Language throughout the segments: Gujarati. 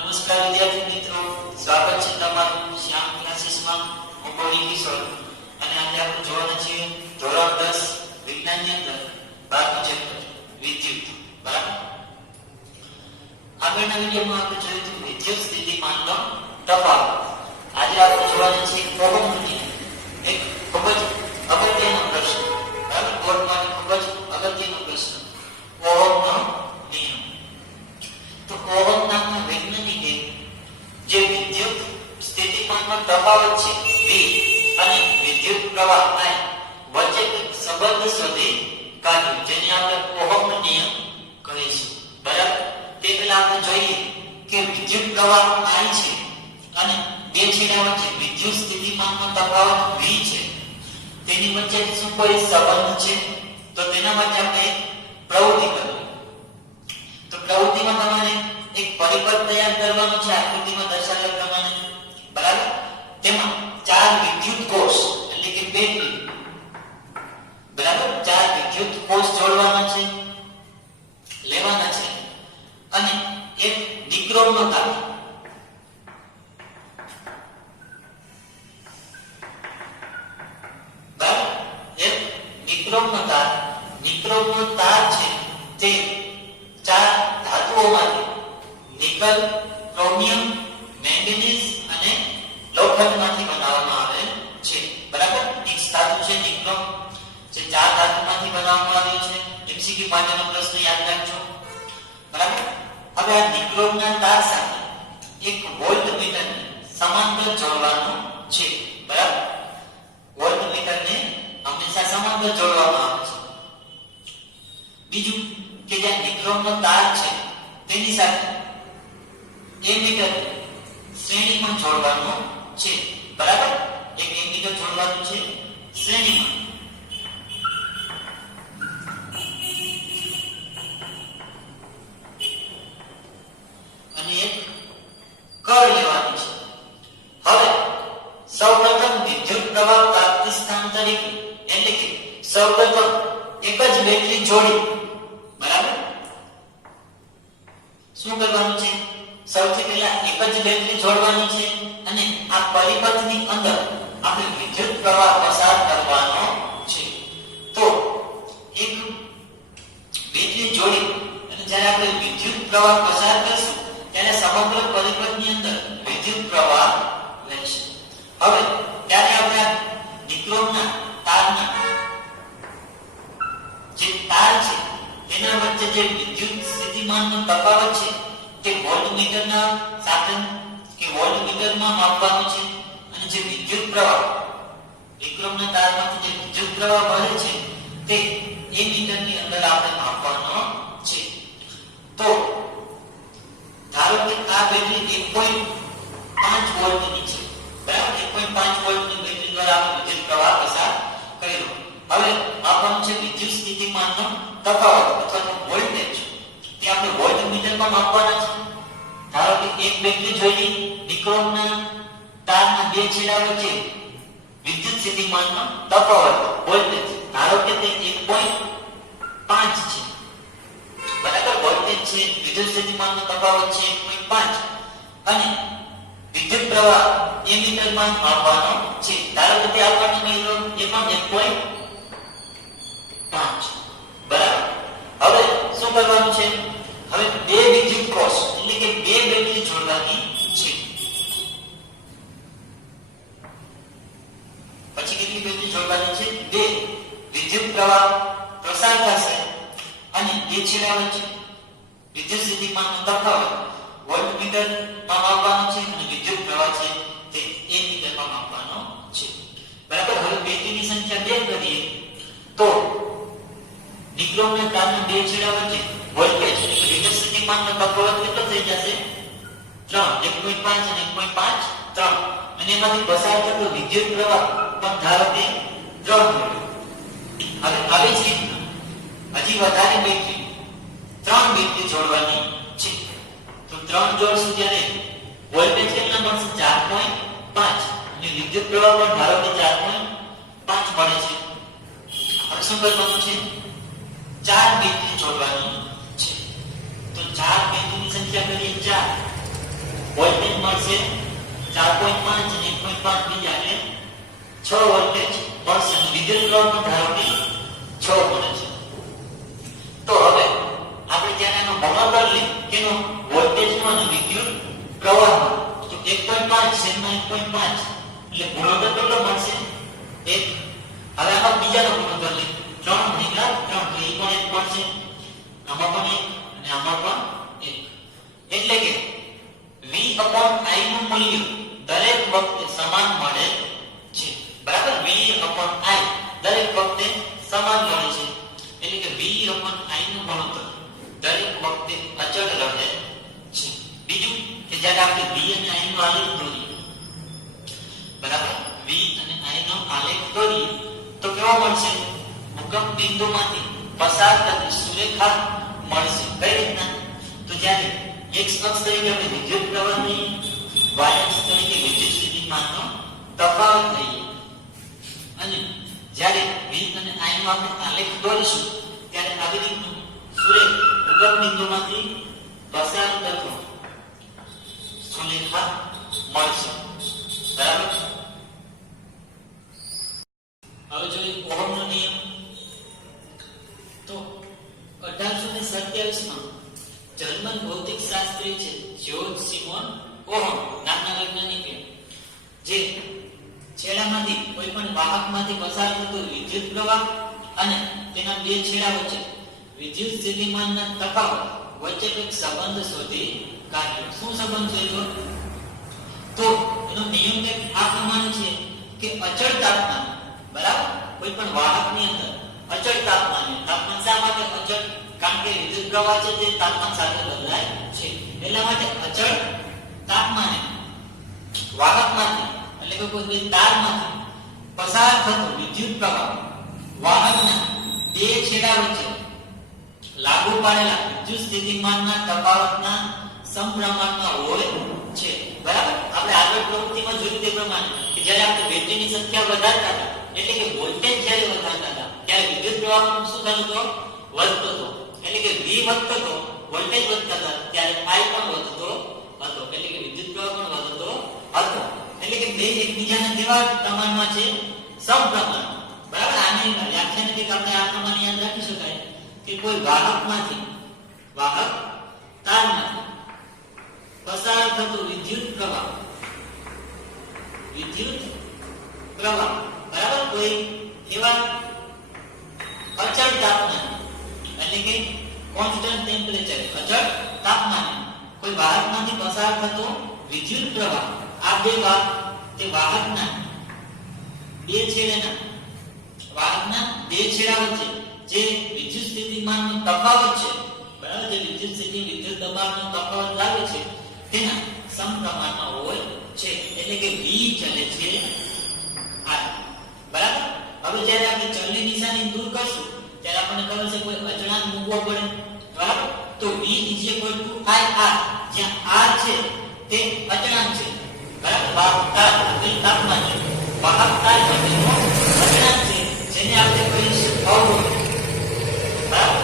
નમસ્કાર વિદ્યાર્થી મિત્રો, સ્વાગત છે તમારું શ્યામ ક્લાસીસમાં. હું ગોવિંદ કિશોર અને આજે આપણે જોવાના છીએ ધોરણ 10 વિજ્ઞાનની અંદર 12મું ચેપ્ટર વિદ્યુત. બરાબર. આગળના વિડિયોમાં આપણે જોયું હતું વિદ્યુત સ્થિતિમાનનો તફાવત. આજે આપણે જોવાના છીએ ઓહમનો નિયમ, એક ખૂબ જ અગત્યનો પ્રશ્ન. બરાબર, બોર્ડમાં ખૂબ જ અગત્યનો પ્રશ્ન, ઓહમનો નિયમ. તો ઓહમ નામના વૈજ્ઞાનિકે જે વિદ્યુત સ્થિતિમાનનો તફાવત છે V અને વિદ્યુત પ્રવાહ I વચ્ચે સંબંધ શોધી કાઢ્યો, જેને આપણે ઓહમનો નિયમ કહીશું. બરાબર. તે પહેલા આપણે જોઈએ કે વિદ્યુત પ્રવાહ I છે અને બે છેડા વચ્ચે વિદ્યુત સ્થિતિમાનનો તફાવત V છે. તેની વચ્ચે શું કોઈ સંબંધ છે? તો તેના માટે આપણે પ્રવૃત્તિ કરવી. તો પ્રવૃત્તિમાં તમારે એક પરિપથ તૈયાર કરવાનો છે આકૃતિમાં દર્શાવ્યા પ્રમાણે. બરાબર. તેમાં 4 વિદ્યુત કોષ એટલે કે બેટરી, બરાબર, 4 વિદ્યુત કોષ જોડવાના છે, લેવાના છે, અને એક નિક્રોમનો તાર, બરાબર, એક નિક્રોમનો તાર છે તે 4 ધાતુઓમાંથી નિકલ, ક્રોમિયમ, મેંગેનીઝ અને લોખંડમાંથી બનાવવામાં આવે છે. બરાબર. એક ધાતુ છે નિક્રોમ, જે 4 ધાતુમાંથી બનાવવામાં આવ્યું છે. એમસીક્યુ માટેનો પ્રશ્ન યાદ રાખજો. બરાબર. હવે આ નિક્રોમના તાર સાથે એક વોલ્ટમીટરને સમાંતર જોડવાનું છે. બરાબર. વોલ્ટમીટરને હંમેશા સમાંતર જોડવામાં આવે છે. બીજું કે જ્યાં નિક્રોમનો તાર છે તેની સાથે એમીટર શ્રેણીમાં જોડવાનું છે. બરાબર. એક એમીટર જોડવાનું છે શ્રેણીમાં. અને એક કળ લેવાનું છે. હવે સૌપ્રથમ વિદ્યુત પ્રવાહ પ્રાપ્તિ સ્થાન તરીકે એટલે કે સૌપ્રથમ એક જ બેટરી જોડી. બરાબર. શું કરવાનું છે? સૌથી પહેલા એક જ બેટરી જોડવાની છે અને આ પરિપથની અંદર આપણે વિદ્યુત પ્રવાહ પસાર કરવાનો છે. તો એક બેટરી જોડી અને જ્યારે આપણે વિદ્યુત પ્રવાહ પસાર કરશું ત્યારે સમગ્ર પરિપથની અંદર વિદ્યુત પ્રવાહ રહેશે. હવે ત્યારે આપણે નિક્રોમના તારના જે તાર છે તેના વચ્ચે જે વિદ્યુત સ્થિતિમાનનો તફાવત છે તે વોલ્ટમીટરના સાધન કે વોલ્ટમીટરમાં માપવાનો છે. અને જે વિદ્યુત પ્રવાહ નિક્રોમના તારમાંથી જે વિદ્યુત પ્રવાહ વહે છે તે એમીટરની અંદર આપણે માપવાનો છે. તો ધારો કે આ બેટરી 1.5 વોલ્ટની છે. બરાબર. 1.5 વોલ્ટની બેટરી દ્વારા આપણે વિદ્યુત પ્રવાહ પસાર કર્યો. હવે માપવાનું છે વિદ્યુત સ્થિતિમાનનો તફાવત અથવા તો વોલ્ટેજ. તે આપણે વોલ્ટમીટરમાં માપવાના છે. ધારો કે એક બેટરી જોઈલી નિક્રોમના તારના બે છેડા વચ્ચે વિદ્યુત સ્થિતિમાનનો તફાવત વોલ્ટેજ, ધારો કે તે 1.5 છે. બરાબર. વોલ્ટેજ છે, વિદ્યુત સ્થિતિમાનનો તફાવત છે 1.5 અને વિદ્યુત પ્રવાહ એમીટરમાં માપવાનો છે. ધારો કે તે આપણને મળ્યો એ પણ 1.5. બરાબર. હવે શું કરવાનું છે? હવે બે વિદ્યુત કોષ એટલે કે બે બેટરી જોડવાની છે. પછી કેટલી બેટરી જોડવાની છે? બે. વિદ્યુત પ્રવાહ પ્રસાર થશે અને બે છેડા વચ્ચે વિદ્યુત સ્થિતિમાનનો તફાવત વોલ્ટમીટરમાં માપવાનો છે અને વિદ્યુત પ્રવાહ છે તે એમીટરમાં માપવાનો છે. બરાબર. હવે બેટરીની સંખ્યા 2 કરીએ તો નિક્રોમના તારના બે છેડા વચ્ચે વોલ્ટેજ વિદ્યુત સ્થિતિમાનનો તફાવત કેટલો થઈ જશે? 3. 1.5 અને 1.5 3. અને એમાંથી પસાર થતો વિદ્યુત પ્રવાહ પણ ધારો કે 3 વોલ્ટ. હવે આવી જ રીતના હજી વધારે બેટરી 3 બેટરી જોડવાની છે. તો 3 જોડશું ત્યારે વોલ્ટેજ કેટલા મળશે? 4.5 અને વિદ્યુત પ્રવાહ પણ ધારો કે 4.5 મળે છે. હવે શું કરવાનું છે? 4 બેટરી જોડવાની છે. તો 4 બેટરીની સંખ્યા કરીએ 4 વોલ્ટેજ મળશે 4.5 અને 1.5 બીજા એટલે 6 વોલ્ટેજ મળશે અને વિદ્યુત પ્રવાહ પણ ધારો કે 6 મળે છે. તો હવે આપણે જ્યારે એનો ગુણોત્તર લઈએ કેનો વોલ્ટેજનો અને વિદ્યુત પ્રવાહનો તો 1.5 છેદમાં 1.5 એટલે ગુણોત્તર કેટલો મળશે 1. હવે આમાં બીજાનો ગુણોત્તર લઈએ 3 ગુણ્યા 3 એટલે એ પણ 1 મળશે, આમાં પણ 1 અને આમાં પણ 1 એટલે કે V upon I નું મૂલ્ય દરેક વખતે સમાન મળે છે. બરાબર, V upon I દરેક વખતે સમાન મળે છે એટલે કે V upon I નું ગુણોત્તર દરેક વખતે અચળ રહે છે. બીજું કે જ્યારે આપણે V અને I નો આલેખ દોરીએ, બરાબર, V અને I નો આલેખ દોરીએ તો કેવો મળશે? ઉગમ બિંદુમાંથી પસાર થતી સુરેખા મળશે. કઈ રીતના? તો જ્યારે x અક્ષ તરીકે આપણે વિદ્યુત પ્રવાહ લઈએ, y અક્ષ તરીકે વિદ્યુત સ્થિતિમાનનો તફાવત લઈએ અને જ્યારે V અને I નો આપણે આલેખ દોરીશું ત્યારે આવી રીતનું સુરેખ ઉગમ બિંદુમાંથી પસાર થતો સુરેખા મળશે. બરાબર, હવે જોઈએ ઓહમનો નિયમ. તો 1827 માં જર્મન ભૌતિક શાસ્ત્રી છે જ્યોર્જ સિમોન ઓહમ નામના વૈજ્ઞાનિકે જે છેડામાંથી કોઈ પણ વાહકમાંથી પસાર થતો વિદ્યુત પ્રવાહ અને તેના બે છેડા વચ્ચે વિદ્યુત સ્થિતિમાનના તફાવત વચ્ચે એક સંબંધ શોધી કાઢ્યો. શું સંબંધ શોધ્યો? તો એનો નિયમ કંઈક આ પ્રમાણે છે કે અચળ તાપમાન, બરાબર, કોઈ પણ વાહકની અંદર અચળ તાપમાન શા માટે અચળ? કારણ કે વિદ્યુત પ્રવાહ છે તે તાપમાન સાથે બદલાય છે, એટલા માટે અચળ તાપમાને વાહકમાંથી એટલે કે કોઈ તારમાંથી પસાર થતો વિદ્યુત પ્રવાહ વાહકના બે છેડા વચ્ચે લાગુ પાડેલા વિદ્યુત સ્થિતિમાનના તફાવતના સમપ્રમાણમાં હોય છે. બરાબર, આપણે આગળ પ્રવૃત્તિમાં જોયું તે પ્રમાણે કે જ્યારે આપણે બેટરીની સંખ્યા વધારતા હતા એટલે કે વોલ્ટેજ જ્યારે વધારતા હતા ત્યારે વિદ્યુત પ્રવાહ શું થતો હતો? વધતો હતો. એટલે કે V વધતો હતો, વોલ્ટેજ વધતા હતા ત્યારે I પણ વધતો હતો એટલે કે વિદ્યુત પ્રવાહ પણ વધતો હતો. એટલે કે બે એકબીજાના કેવા પ્રમાણમાં છે? સમપ્રમાણ. બરાબર, આની વ્યાખ્યાને આપણે આ પ્રમાણે યાદ રાખી શકાય કે કોઈ વાહકમાંથી તારમાંથી પસાર થતો વિદ્યુત પ્રવાહ બરાબર કોઈ એવા અચળ તાપમાન એટલે કે કોન્સ્ટન્ટ ટેમ્પરેચર અચળ તાપમાન કોઈ વાહકમાંથી પસાર થતો વિદ્યુત પ્રવાહ આ બે તે વાહકના બે છેડા વચ્ચે જે વિદ્યુત સ્થિતિમાનનો તફાવત છે, બરાબર, જે વિદ્યુત સ્થિતિ વિદ્યુત દબાણનો તફાવત લાગે છે તેના સમપ્રમાણમાં હોય છે એટલે કે V ચલે છે I. બરાબર, હવે જ્યારે આપણે ચલની નિશાની દૂર કરશું ત્યારે આપણને ખબર છે કોઈ અચળાંક મૂકવો પડે. બરાબર, તો V = IR, જ્યાં R છે તે અચળાંક છે. બરાબર, વાહકતા એટલે તાપમાન છે, વાહકતા માટેનો અચળાંક છે જેને આપણે કહીશું અવરોધ. બરાબર,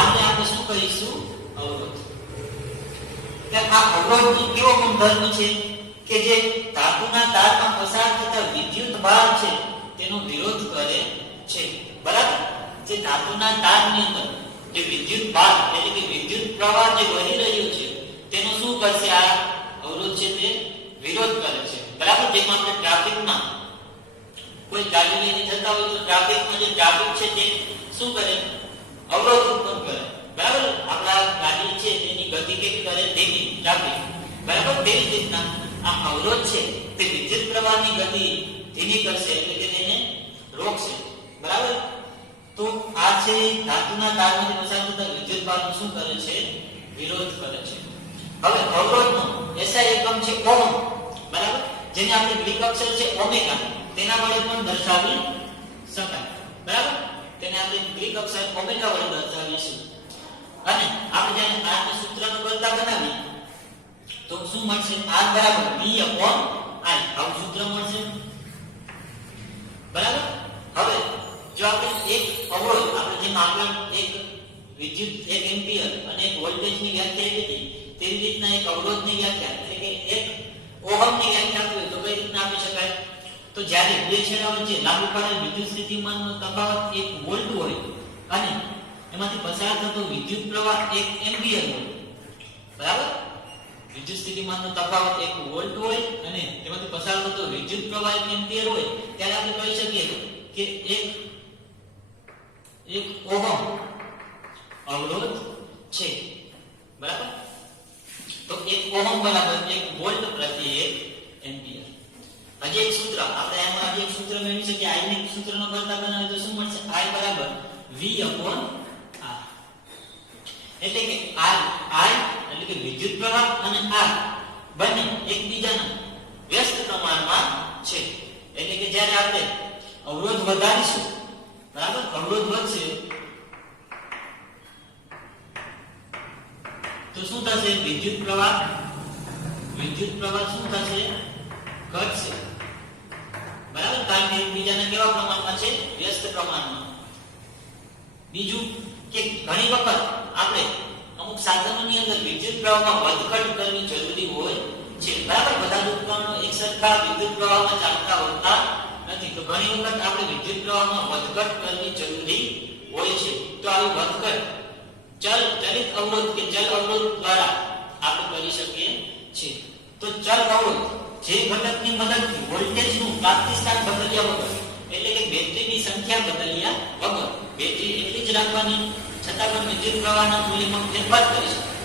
R ને આપણે શું કહીશું? અવરોધ. એટલે આ અવરોધનો કેવો ગુણધર્મ છે કે જે ધાતુના તારમાં પસાર થતા વિદ્યુત ભાર છે તેનો વિરોધ કરે છે. બરાબર, જે ધાતુના તારની અંદર જે વિદ્યુત ભાર એટલે કે વિદ્યુત પ્રવાહ જે વહી રહ્યો છે તેનો શું કરશે? આ અવરોધ છે તે વિરોધ કરે છે. બરાબર, જેમ આપણે ટ્રાફિકમાં કોઈ ગાડી લઈને જતા હોય તો ટ્રાફિકમાં જે ટ્રાફિક છે તે શું કરે? અવરોધ ઉત્પન્ન કરે. બરાબર, આપણા ગાડી છે તેની ગતિ કેવી કરે? ધીમી. ટ્રાફિક. બરાબર, તેવી રીતના આ અવરોધ છે તે વિદ્યુત પ્રવાહની ગતિ ધીમી કરશે એટલે કે તેને રોકશે. બરાબર, તો આ છે ધાતુના તારમાંથી પસાર થતા વિદ્યુત ભારનો શું કરે છે? વિરોધ કરે છે. હવે અવરોધનો SI એકમ છે ઓહમ. બરાબર, જેને આપણે ગ્રીક અક્ષર છે ઓમેગા તેના વડે પણ દર્શાવી શકાય. બરાબર, તેને આપણે ગ્રીક અક્ષર ઓમેગા વડે દર્શાવીશું અને આપણે જ્યારે આના સૂત્રનો કરતા બનાવીએ તો શું મળશે? R બરાબર V upon I આવું સૂત્ર મળશે. બરાબર, હવે જો આપણે એક અવરોધ આપણે જેમ આગળ એક વિદ્યુત 1 એમ્પિયર અને એક વોલ્ટેજની વ્યાખ્યા આપી હતી તેવી રીતના એક અવરોધની વ્યાખ્યા એટલે કે એક ઓહમની વ્યાખ્યા આપવી હોય તો કઈ રીતના આપી શકાય? તો જ્યારે બે છેડા વચ્ચે લાગુ કરેલ વિદ્યુત સ્થિતિમાનનો તફાવત 1 વોલ્ટ હોય અને એમાંથી પસાર થતો વિદ્યુત પ્રવાહ 1 એમ્પિયર હોય, બરાબર? વિદ્યુત સ્થિતિમાનનો તફાવત 1 વોલ્ટ હોય અને એમાંથી પસાર થતો વિદ્યુત પ્રવાહ 1 એમ્પિયર હોય, ત્યારે આપણે કહી શકીએ કે એક ઓહમ અવરોધ છે, બરાબર? તો 1 ઓહમ બરાબર 1 વોલ્ટ પ્રતિ 1 એમ્પિયર. હજી એક સૂત્ર આપણે એમાં હજી એક સૂત્ર મેળવી શકીએ. I ની સૂત્રનો કરતા બનાવે તો શું મળશે? I બરાબર V/R. એટલે કે I એટલે કે વિદ્યુત પ્રવાહ અને R બંને એકબીજાના વ્યસ્ત પ્રમાણમાં છે. એટલે કે જ્યારે આપણે અવરોધ વધારીશું, બરાબર, અવરોધ વધશે તો શું થશે? વિદ્યુત પ્રવાહ શું થશે? ઘટશે, બરાબર? કારણ કે એકબીજાના કેવા પ્રમાણમાં છે? વ્યસ્ત પ્રમાણમાં. બીજું કે ઘણી વખત આપણે અમુક સાધનોની અંદર વિદ્યુત પ્રવાહમાં વધઘટ કરવી જરૂરી હોય છે, બરાબર? બધા જ ઉપકરણો એકસરખા વિદ્યુત પ્રવાહમાં ચાલતા હોતા નથી, તો ઘણી વખત આપણે વિદ્યુત પ્રવાહમાં વધઘટ કરવી જરૂરી હોય છે. તો આવી વધઘટ ચલિત અવરોધ કે ચલ અવરોધ દ્વારા આપણે કરી શકીએ છીએ. તો ચલ અવરોધ જે ઘટકની મદદથી વોલ્ટેજનું પ્રાપ્તિ સ્થાન બદલ્યા વગર, એટલે કે બેટરીની સંખ્યા બદલ્યા વગર, બેટરી એટલી જ રાખવાની છતાં પણ વિદ્યુત પ્રવાહના મૂલ્યમાં ફેરફાર કરી શકાય.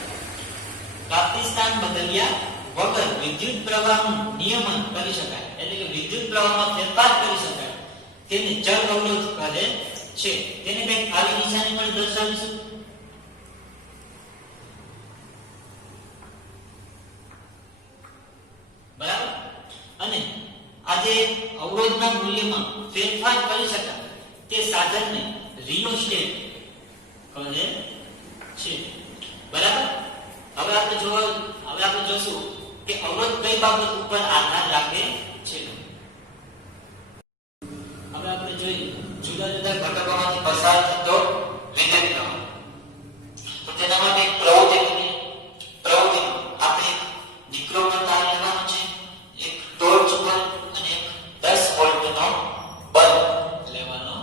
પ્રાપ્તિ સ્થાન બદલ્યા વગર વિદ્યુત પ્રવાહનું નિયમન કરી શકાય, એટલે કે વિદ્યુત પ્રવાહમાં ફેરફાર કરી શકાય, તેને ચલ અવરોધ કહે છે. તેને કંઈક આવી નિશાની પણ દર્શાવીશું. બરાબર? અને આજે અવરોધના મૂલ્યમાં ફેરફાર કરી શકાય તે સાધનને રિયોસ્ટેટ કહે છે, બરાબર? હવે આપણે જોશું કે અવરોધ કઈ બાબત ઉપર આધાર રાખે છે. હવે આપણે જોઈએ જુદા જુદા ઘટકોમાંથી પસાર થતો વિદ્યુત પ્રવાહ. તો તેના માટે એક પ્રવૃત્તિમાં આપણે નિક્રોમનો તાર લેવાનો છે, એક ટોર્ચ બલ્બ અને એક 10 વોલ્ટનો બલ્બ લેવાનો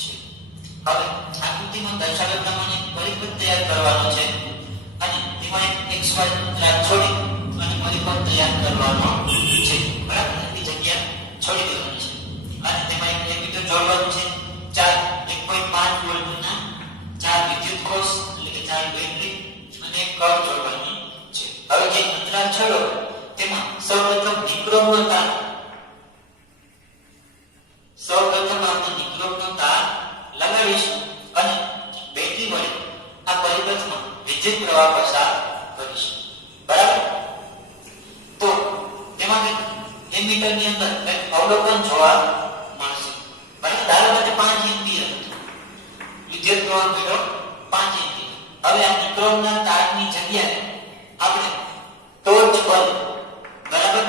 છે. હવે આકૃતિમાં દર્શાવ્યા પ્રમાણે પરિપથ તૈયાર કરવાનો છે અને તેમાં એક XY અંતરાલ છોડી અને પરિપથ તૈયાર કરવાનો છે, બરાબર? એટલી જગ્યા છોડી દેવાની છે અને તેમાં એક એમીટર જોડવાનું છે. 1.5 વોલ્ટના 4 વિદ્યુત કોષ એટલે કે 4 બેટરી અને એક કળ જોડવાની છે. હવે જે અંતરાલ છોડો તેમાં સૌપ્રથમ નિક્રોમનો તાર લગાડીશું અને બેટરી વડે આ પરિપથમાં વિદ્યુત પ્રવાહ પસાર કરીશું, બરાબર? તો તેમાં એમીટરની અંદર એક અવલોકન જોવા મળશે, બરાબર? ધારો કે 5 એમ્પિયર વિદ્યુત પ્રવાહ મળ્યો, 5 એમ્પિયર. હવે આ નિક્રોમના તારની જગ્યાએ આપણે ટોર્ચ બલ્બ, બરાબર,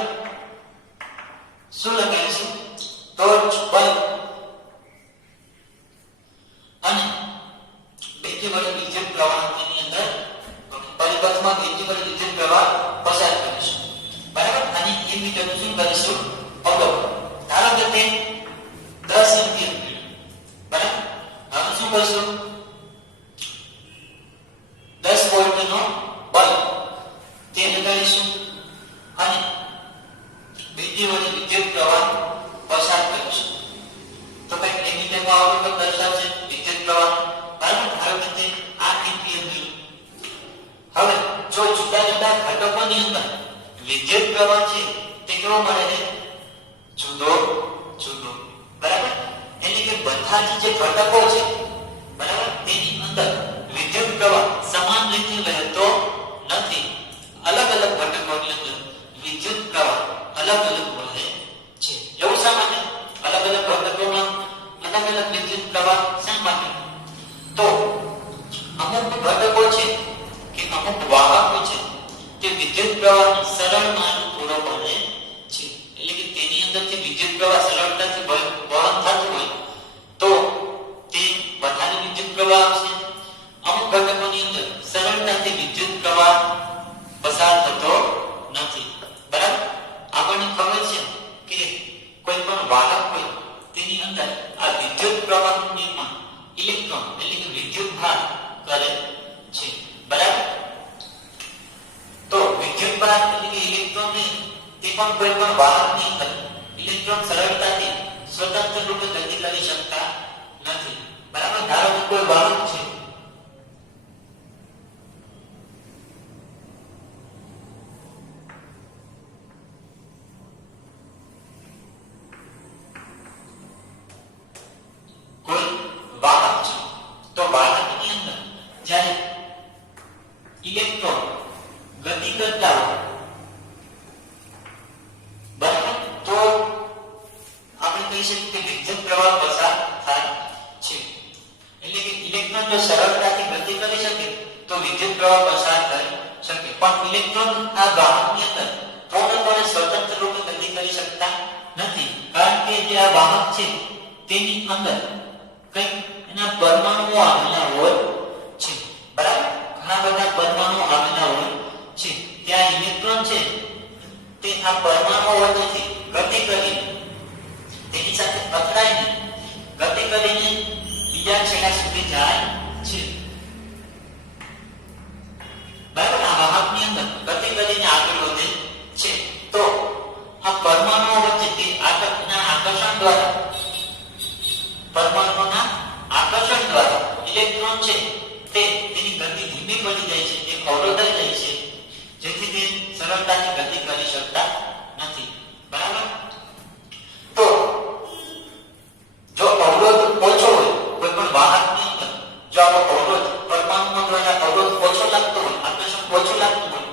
શું લગાવીશું? ટોર્ચ બલ્બ અને બેટરી વડે વિદ્યુત પ્રવાહ તેની અંદર પરિપથમાં બેટરી વડે વિદ્યુત પ્રવાહ પસાર કરીશું, બરાબર? અને એમીટરનું શું કરીશું? અવલોકન. ધારો કે તે 10 એમ્પિયર, બરાબર? હવે શું કરશું? 10 વોલ્ટનો બલ્બ તે લગાડીશું અને બેટરી વડે વિદ્યુત પ્રવાહ પસાર કરીશું. તો કંઈક એમીટરમાં અવલોકન દર્શાવશે વિદ્યુત પ્રવાહ, બરાબર? ધારો કે તે 8 એમ્પિયર મળ્યું. હવે જો જુદા જુદા ઘટકોની અંદર વિદ્યુત પ્રવાહ છે તે કેવો મળે છે? જુદો, બરાબર? એટલે કે બધા જે ઘટકો છે, બરાબર, તેની અંદર વિદ્યુત પ્રવાહ સમાન રીતે વહેતો નથી. અલગ અલગ ઘટકોની અંદર વિદ્યુત પ્રવાહ અલગ વહે છે. એવું શા માટે? અલગ અલગ ઘટકોમાં અલગ અલગ વિદ્યુત પ્રવાહ શા માટે? તો અમુક ઘટકો છે કે અમુક વાહકો છે તે વિદ્યુત પ્રવાહને સરળ માર્ગ પૂરો પાડે છે, એટલે કે તેની અંદરથી વિદ્યુત પ્રવાહ સરળતાથી વહન થતું હોય તો તે વધારે વિદ્યુત પ્રવાહ આવશે. અમુક ઘટકોની અંદર સરળતાથી વિદ્યુત પ્રવાહ ફેરફાર એટલે કે ઇલેક્ટ્રોન ને તે પણ કોઈ પણ વાહકની અંદર ઇલેક્ટ્રોન સરળતાથી સ્વતંત્ર રૂપે ગતિ કરી શકતા નથી. બરાબર. ધારો કે કોઈ વાહક છે, કોઈ વાહક છે, તો વાહકની અંદર જ્યારે ઇલેક્ટ્રોન ગતિ કરતા હોય, બરાબર, તો આપણે કહી શકીએ કે વિદ્યુત પ્રવાહ પસાર થાય છે. એટલે કે ઇલેક્ટ્રોન જો સરળતાથી ગતિ કરી શકે તો વિદ્યુત પ્રવાહ પસાર થઈ શકે. પણ ઇલેક્ટ્રોન આ વાહકની અંદર પૂર્ણપણે સ્વતંત્ર રૂપે ગતિ કરી શકતા નથી, કારણ કે જે આ વાહક છે તેની અંદર કઈ એના પરમાણુઓ આવેલા હોય છે. બરાબર. ઘણા બધા પરમાણુઓ આવેલા હોય છે. ત્યાં ઇલેક્ટ્રોન છે તે આ પરમાણુઓ વચ્ચેથી ગતિ કરીને તેની સાથે અથડાઈને ગતિ કરીને બીજા છેડા સુધી જાય છે. બરાબર. આ વાહકની અંદર ગતિ કરીને આગળ વધે છે. તો આ પરમાણુઓ વચ્ચે આકર્ષણ દ્વારા પરમાણુઓના આકર્ષણ દ્વારા ઇલેક્ટ્રોન છે તે તેની ગતિ ધીમી પડી જાય છે, તે અવરોધાઈ જાય છે, જેથી તે સરળતાથી ગતિ કરી શકતા નથી. બરાબર. તો જો અવરોધ ઓછો હોય કોઈ પણ વાહકની અંદર, જો આનો અવરોધ પરમાણુઓ દ્વારા અવરોધ ઓછો લાગતો હોય, આકર્ષણ ઓછું લાગતું હોય,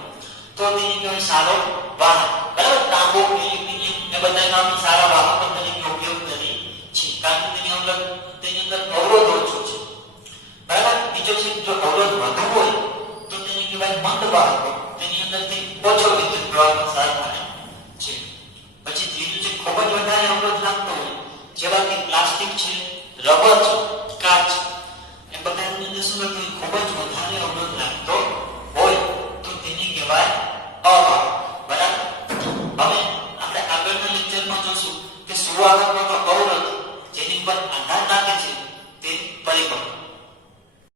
તો તેની કહેવાય સારો વાહક. બરાબર. તાંબુ, એલ્યુમિનિયમ એ બધાનો આપણે સારા વાહકો તરીકે ઉપયોગ કરીએ છીએ, કારણ કે તેની અંદર અવરોધ ઓછો છે. બરાબર. બીજો છે, જો અવરોધ વધુ હોય તો તેને કહેવાય મંદ વાહકો, તેની અંદરથી ઓછો વિદ્યુત પ્રવાહ પસાર થાય છે. પછી ત્રીજું છે, ખૂબ જ વધારે અવરોધ લાગતો હોય, જેવા કે પ્લાસ્ટિક છે, રબર છે, કાચ, એ બધાની અંદર શું હોય, ખૂબ જ વધારે અવરોધ લાગતો હોય તો તેને કહેવાય અવાહક. બરાબર. હવે આપણે આગળના લેક્ચરમાં જોશું કે સુવાહકો